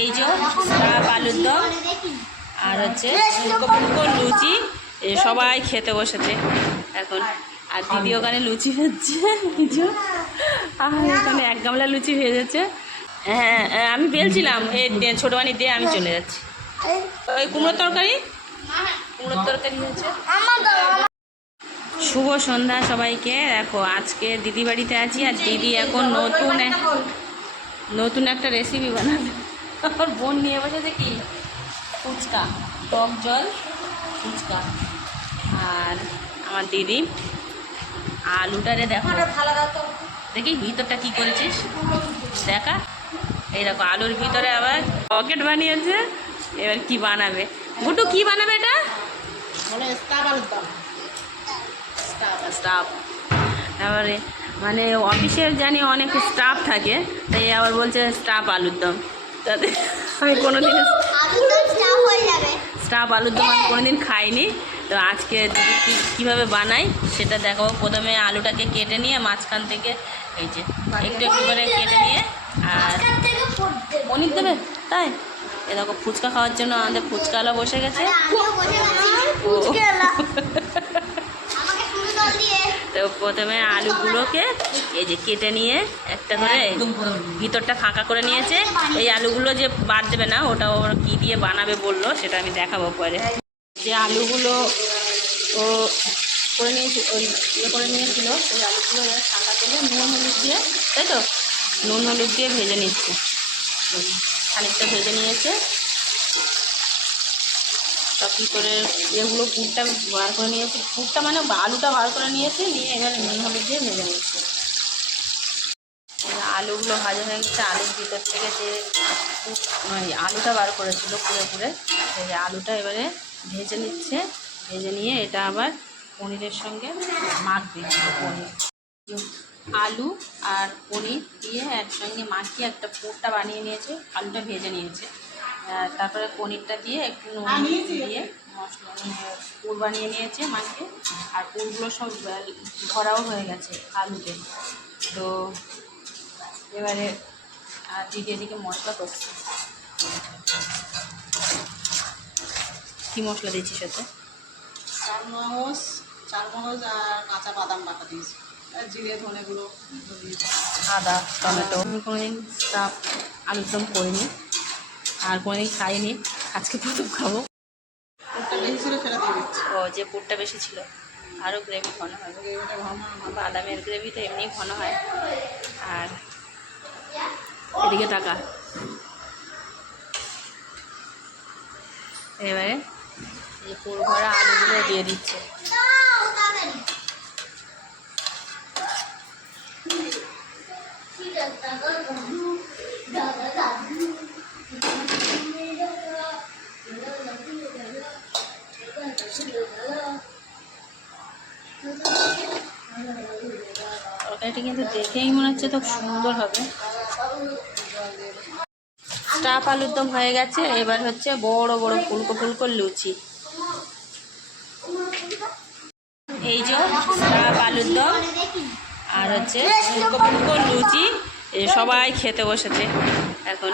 এই যে আলুর দম আর হচ্ছে ফুলকো ফুলকো লুচি, সবাই খেতে বসেছে এখন। আর দিদি ওখানে লুচি ভেজছে, আর ওখানে এক গামলা লুচি ভেজেছে। হ্যাঁ আমি বেলছিলাম, এই ছোটো বানি দিয়ে আমি চলে যাচ্ছি। ওই কুমড়োর তরকারি হয়েছে। শুভ সন্ধ্যা সবাইকে। দেখো আজকে দিদি বাড়িতে আছি, আর দিদি এখন নতুন একটা রেসিপি বানাবে। আমার বোন নিয়ে বসেছে কি ফুচকা, টক জল ফুচকা। আর আমার দিদি আলুটারে দেখো, দেখি ভিতরটা কি করেছিস দেখা। এই দেখো আলুর ভিতরে আবার পকেট বানিয়েছে। এবার কি বানাবে গুটু, কি বানাবে এটা? স্টাফ। তারপরে মানে অফিসের জানি অনেক স্টাফ থাকে, তাই আবার বলছে স্টাফ আলুর দম। তাতে আমি কোনোদিন স্টাফ আলুর দম আমি কোনোদিন খাইনি। তো আজকে দিদি কীভাবে বানাই সেটা দেখো। প্রথমে আলুটাকে কেটে নিয়ে মাঝখান থেকে এই যে একটু একটু করে কেটে নিয়ে, আর পনির দেবে তাই। এ দেখো ফুচকা খাওয়ার জন্য আমাদের ফুচকাওয়ালা বসে গেছে। তো প্রথমে আলুগুলোকে এই যে কেটে নিয়ে একটা করে ভিতরটা ফাঁকা করে নিয়েছে। এই আলুগুলো যে বাদ দেবে না, ওটা ওরা কী দিয়ে বানাবে বললো, সেটা আমি দেখাবো পরে। যে আলুগুলো ও করে নিয়েছিল, ওই ইয়ে করে নিয়েছিল, ওই আলুগুলো ফাঁকা করে নুন হলুদ দিয়ে, তাই তো নুন হলুদ দিয়ে ভেজে নিচ্ছে। খানিকটা ভেজে নিয়েছে, সব কী করে এগুলো পুরটা বার করে নিয়েছে, পুরটা মানে আলুটা বার করে নিয়েছে, নিয়ে এবারে নুন হলুদ দিয়ে ভেজে নিচ্ছে। আলুগুলো ভাজা হয়ে গেছে। আলুর ভিতর থেকে যে আলুটা বার করেছিল পুরে সেই আলুটা এবারে ভেজে নিচ্ছে। ভেজে নিয়ে এটা আবার পনিরের সঙ্গে মাখবে। পনির, আলু আর পনির দিয়ে একসঙ্গে মাখিয়ে একটা পুরটা বানিয়ে নিয়েছে। আলুটা ভেজে নিয়েছে, তারপরে পনিরটা দিয়ে একটু নুন দিয়ে মশলা পুর বানিয়ে নিয়েছে মাখিয়ে। আর পুরগুলো সব ভরাও হয়ে গেছে আলুতে। তো এবারে আর দিদি এদিকে মশলা করছে। কী মশলা দিয়েছিস সাথে? চারমগজ আর কাঁচা বাদাম বাটা দিয়েছি, জিরে ধনেগুলো, আদা, টমেটো। আমি কোনোদিন স্টাফ আলুর দম করিনি, আর কোনোদিন খাইনি, আজকে প্রথম খাবো। পুরটা বেশি ছিল ফেলে দিয়ে দিচ্ছি। ও যে পুরটা বেশি ছিল, আরও গ্রেভি ঘন হয়। বাদামের গ্রেভি তো এমনি ঘন হয়। আর এদিকে টাকা এবারে এই পুর ভরা আলুগুলো দিয়ে দিচ্ছে। তরকারিটা কিন্তু দেখেই মনে হচ্ছে তো সুন্দর হবে। স্টাফ আলুর দম হয়ে গেছে। এবার হচ্ছে বড় বড় ফুলকো ফুলকো লুচি। এই যে স্টাফ আলুর দম আর হচ্ছে ফুলকো ফুলকো লুচি, সবাই খেতে বসেছে এখন।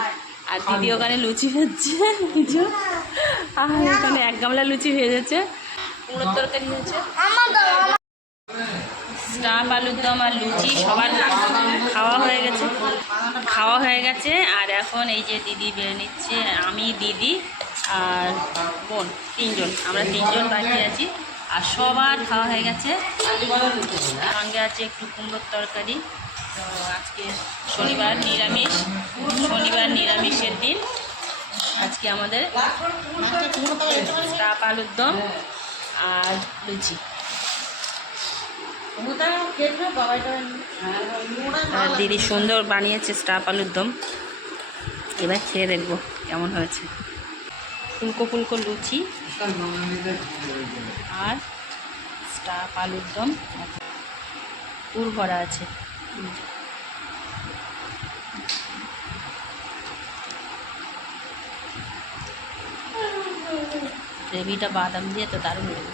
আর দিদি ওখানে লুচি ভেজছে, আর ওখানে এক গামলা লুচি ভেজেছে। কুমড়োর তরকারি হয়েছে। স্টাফ আলুর দম আর লুচি সবার খাওয়া হয়ে গেছে। আর এখন এই যে দিদি বেড়ে নিচ্ছে, আমি দিদি আর বোন তিনজন, আমরা তিনজন বাকি আছি। আর সবার খাওয়া হয়ে গেছে। সঙ্গে আছে একটু কুমড়োর তরকারি। তো আজকে শনিবার নিরামিষের দিন। আজকে আমাদের স্টাফ আলুর দম আর লুচি। দিদি সুন্দর বানিয়েছে স্টাফ আলুর দম। এবার খেয়ে দেখবো কেমন হয়েছে। ফুলকো ফুলকো লুচি আর স্টাফ আলুর দম, পুর ভরা আছে। গ্রেভিটা বাদাম দিয়ে তো দারুণ লাগে।